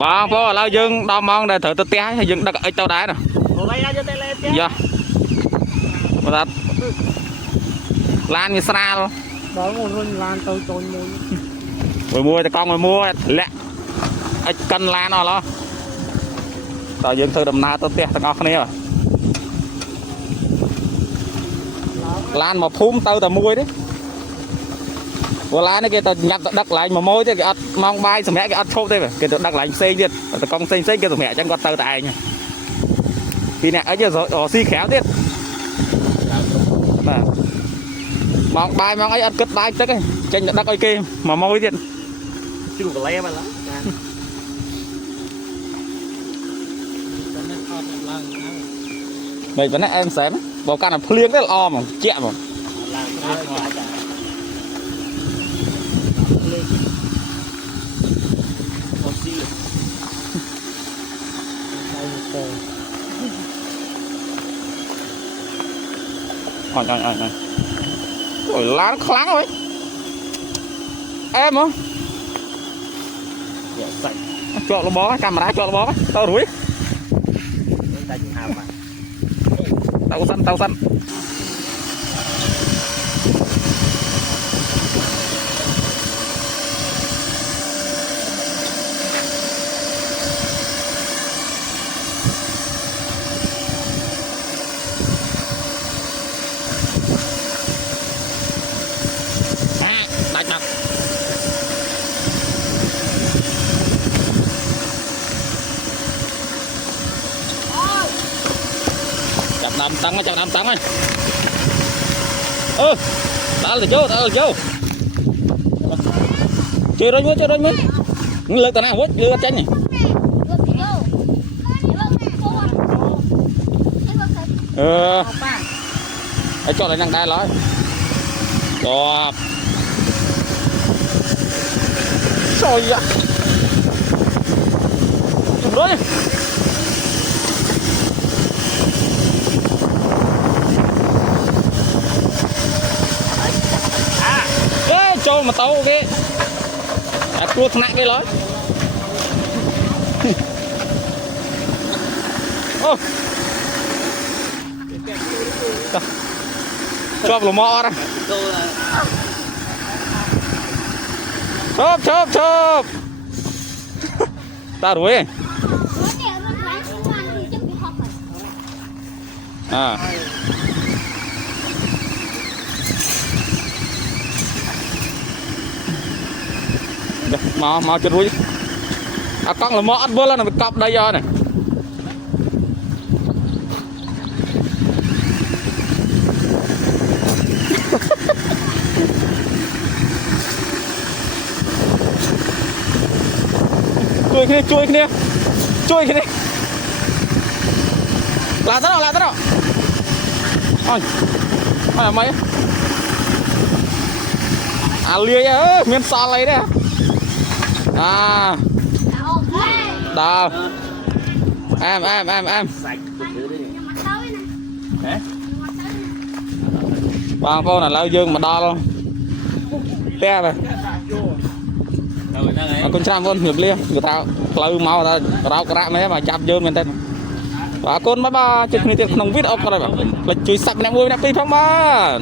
Bang po lao dương đo mong để thử tết hay dương đặc ấy tao đá nè. Dạ. Mà lan như sa luôn. Đó một rừng lan tôi trốn mua. Người mua thì con người mua lẹ. Ấy cân lan nó lo. Tao dương thử đầm na tao tết tao ngọc này rồi. Lan mà phum tao tao mua đấy. Vừa lá này kia tao nhặt đất lại mà môi thế cái mong bay sầm mẹ cái chốt đây cái đất lại xâyទៀតtao con xây cái sầm mẹ chẳng có tao tại nha vì nè ở giờ rồi xi khéoទៀតmong bay mong ấy ăn cất bay tức ấy tranh đất ơi kia mà môiទៀតchứ còn lấy mà lắm này vẫn em xém vào căn là phliêng đấy là o mà chẹ mà ôi lá nó kháng rồi em hả cho nó bó camera cho nó bó tao đuổi tao xanh đánh mặt chặt đam tăng ơi đã là vô chơi rồi mới lực tao nào quất đưa tranh này hãy cho lại năng đai lại rồi trời ạ chụp đó nhỉ cho mà tao cái cua thằng nặng cái lối cho lò mò ra chớp ta đuổi à mau cho đuổi con là mò ăn vô là nó bị cọp đây rồi này chui cái này là thế nào ôi mày lia ơi miếng sa lấy đấy đào em bao phô là lao dương mà đo luôn te này con tram con ngược lia người ta lâu mau ta rau cà mấy mà chạm dương mình tên và con ba chụp người tiền không biết ông cái này bảo là chui sập nè mua nè pi phong ba